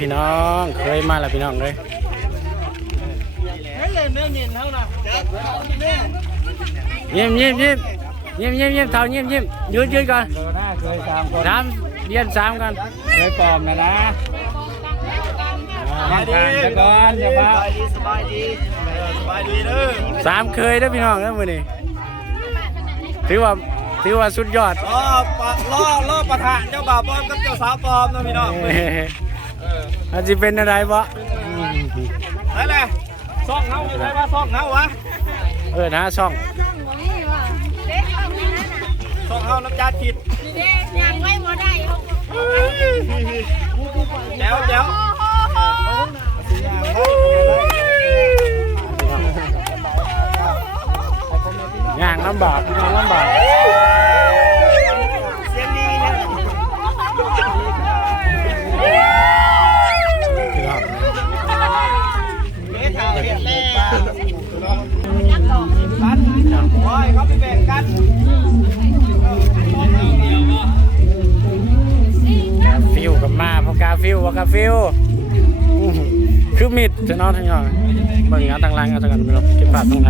พี่น้องเคยมาแล้วพี่น้องเลยยิ้มยิ้มยิ้มยิ้มยิ้มยิ้มเท่ายิ้มยิ้มยืนยืนก่อนเออหน้าเคยสามคนสามเรียนสามกันเคยปลอมนะนะทางจะก่อนอย่าบ้าสบายดีสบายดีสบายดีเด้อสามเคยนะพี่น้องนะมื้อนี้ถือว่าถือว่าสุดยอดล่อปะล่อล่อปะทะเจ้าบ่าวปลอมกับเจ้าสาวปลอมนะพี่น้องเอ้ยอาจจะเป็นอะไรบ่นั่นแหละซ่องเฮาใช่ว่าซ่องเฮาวะเออนะช่องซ่องเฮาน้ำยาขีดแจ๋วแจ๋วย่างลำบากพี่น้องลำบาก ฟิวคือมิดจะนอนทั้งยองบางอย่างต่างเอาจจะกันไปลบเก็บภากต่างห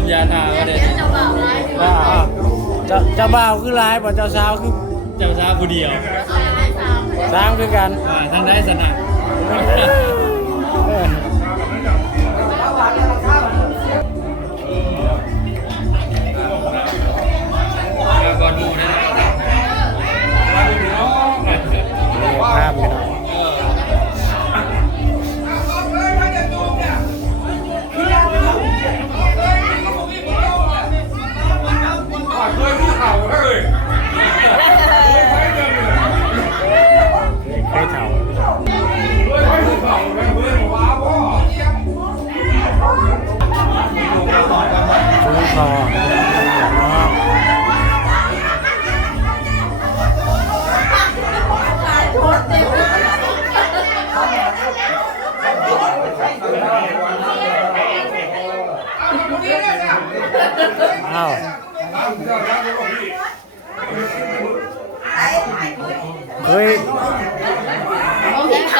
มยาทาก็ได้ว่าวร้าวเจ้าเจ้าบ่าวคือร้ายบ่เจ้าสาวคือเจ้าสาวผู้เดียวสามคือกันอ่าทั้งได้สนะ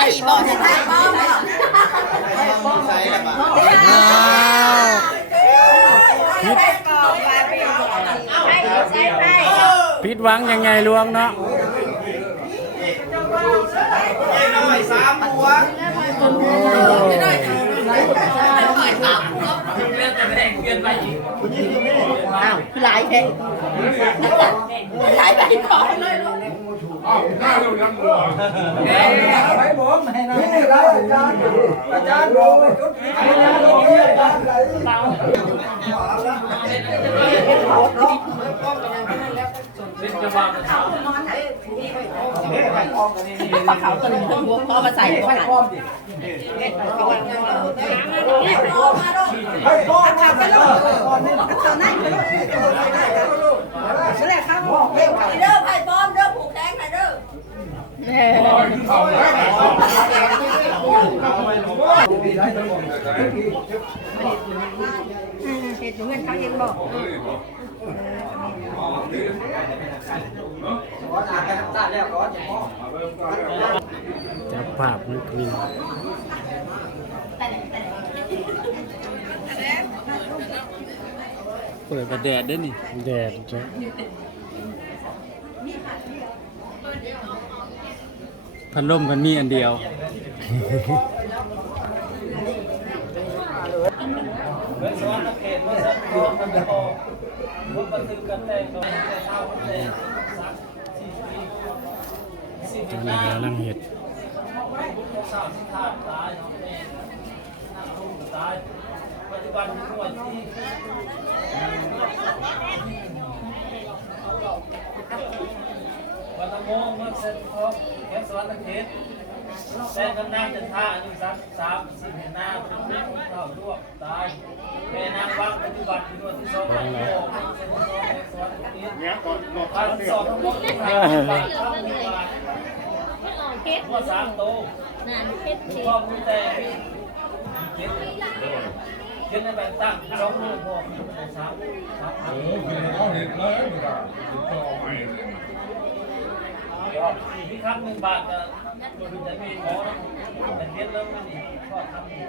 อ้าวผิดผิดหวังยังไงลวงเนาะไอ้น้อยสามหัวอ้าวหลายแห่งหลายใบพอเลย ลูกเส้นจปลาขาวตัวหนึงหัวพอมาใส่ก็ได้เด้อไผ่บอมเด้อผูกแดงไผ่เด้อ เห็ดเงินเขาเองบอกจับภาพมันกวินเปิดประแดดด้วยนี่ แดดจ้ะ พัดลมกันมีอันเดียวตอนนแต่งตัวแต่เท่าแต่สักสี่ปีสี่ตปีอนนี้กำลังเห็ดปัจจุบันทุกวันที่ วันละโมงเมื่อเสร็จครบแค่สวรรค์เขตแต่กันนั่งจนท่าอายุสามสิบสามสิบเห็นหน้าเป็นผู้เฒ่าลวกตายแม่นางวังปัจจุบันที่ตัวที่สองโมงเสร็จสวรรค์เขตเนี่ยก่อนรอพันสองทั้งหมดที่ผ่านมาเข้าหมู่บ้านว่าสามโตพ่อมือแต่เจ็ดเจ็ดในแบ่งตั้งสองมือพ่อสามสามพันมีครั้งห มีคำหนึ่งบาทจะจะมีขอแต่เจ็ดเริ่มมันอีกก็ทำหนึ่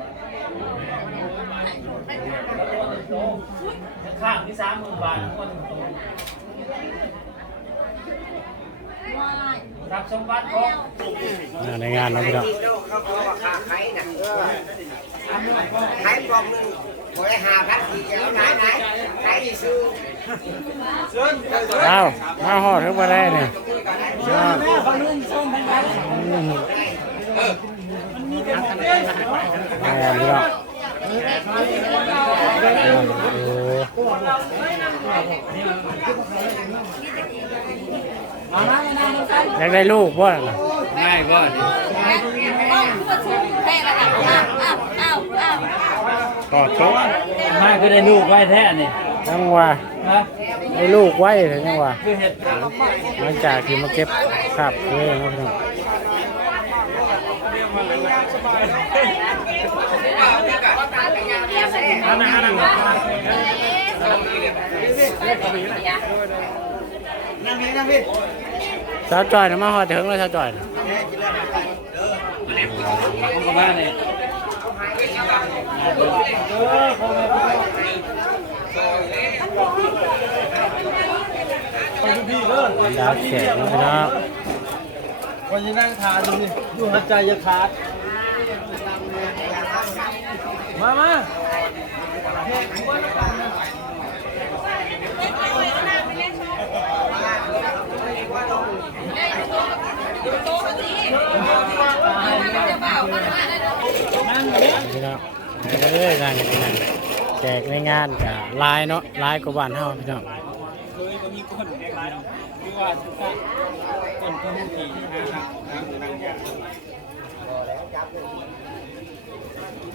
แล้วตัวหนึ่งโตข้างที่สามหมื่นบาทตัวหนึ่งโตรับสมบัติของในงานเราะพี่น้องเขาบอกว่าค่าไข่น่ะไข่กล่องหนึ่งบ่ได้หาพันทีแล้วไหนไหนไข่ซื้อ เอ้ามาหอดขึ้นมาได้เนี่ยยอดอืมแม่พี่น้องโอ้อยากได้ลูกบ่ล่ะง่ายก่อนต้องพูดถึงแพ้ระดับอ้าวอ้าวอ้าวอ้าวกอดโต๊ะมาคือได้ลูกไว้แท้นี่ จังว่านะได้ลูกไว้เลยจังว่าคือเห็ดหลังจากที่มาเก็บคราบเลยนะพี่น้องนั่งนี่นั่งนี่สาวจอยนะมาหอดถึงแล้วสาวจอยน่ะของกมาเนี่ย ดูพี่เออดาวแขกนะพี่น้องวันนี้นั่งทานดูนี่ดูหัวใจจะขาดมามาพี่น้องไปเรื่อยๆงานกันพี่น้อง แจกในงานกับลายเนาะลายกว่าบ้านเฮาพี่น้องเคยก็มีคนแก่ๆคือว่าทุกท่านคนคนที่นะครับ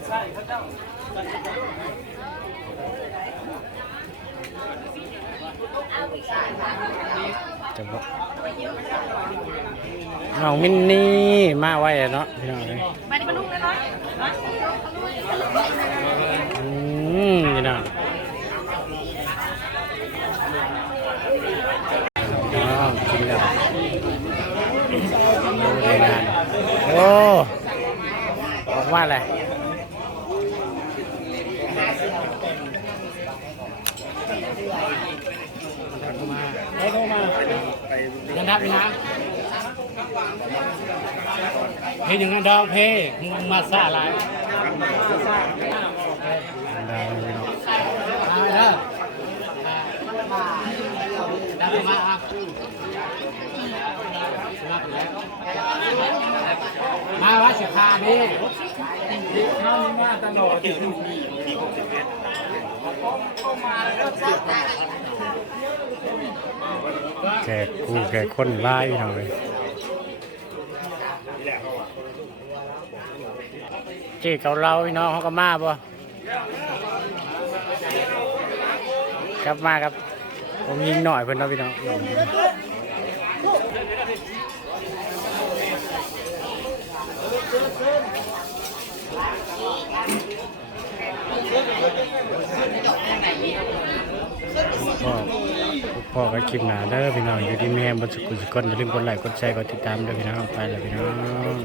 ใช่พระเจ้าจะบอกน้องมินนี่มาไว้เนาะพี่น้องเลยมาดิมาลุกเลยเนาะืมพี่น้องน้องกินแล้วดูในงาน โอ้ออกมาอะไรเขามายังทับอยู่นะเฮ้ยอย่างนั้นดองเพมึงมาซาอะไรได้เลยเนาะมาเด้อได้มาอะมาว่าสิพาดิ ข้าวมาตลอดอยู่มแขกกูแขกคนร้ายพี่น้องเลยเจ๊เกาเราพี่น้องเขาก็มาบ่กลับมาครับผมยิงหน่อยเพิ่อนเนาะพี่น้อง พ่อก็คลิปหนาเด้อพี่น้องอยู่ที่แม่บนสกุลสกลอย่าลืมกดไลค์กดแชร์กดติดตามเด้อพี่น้องไปเลยพี่น้อง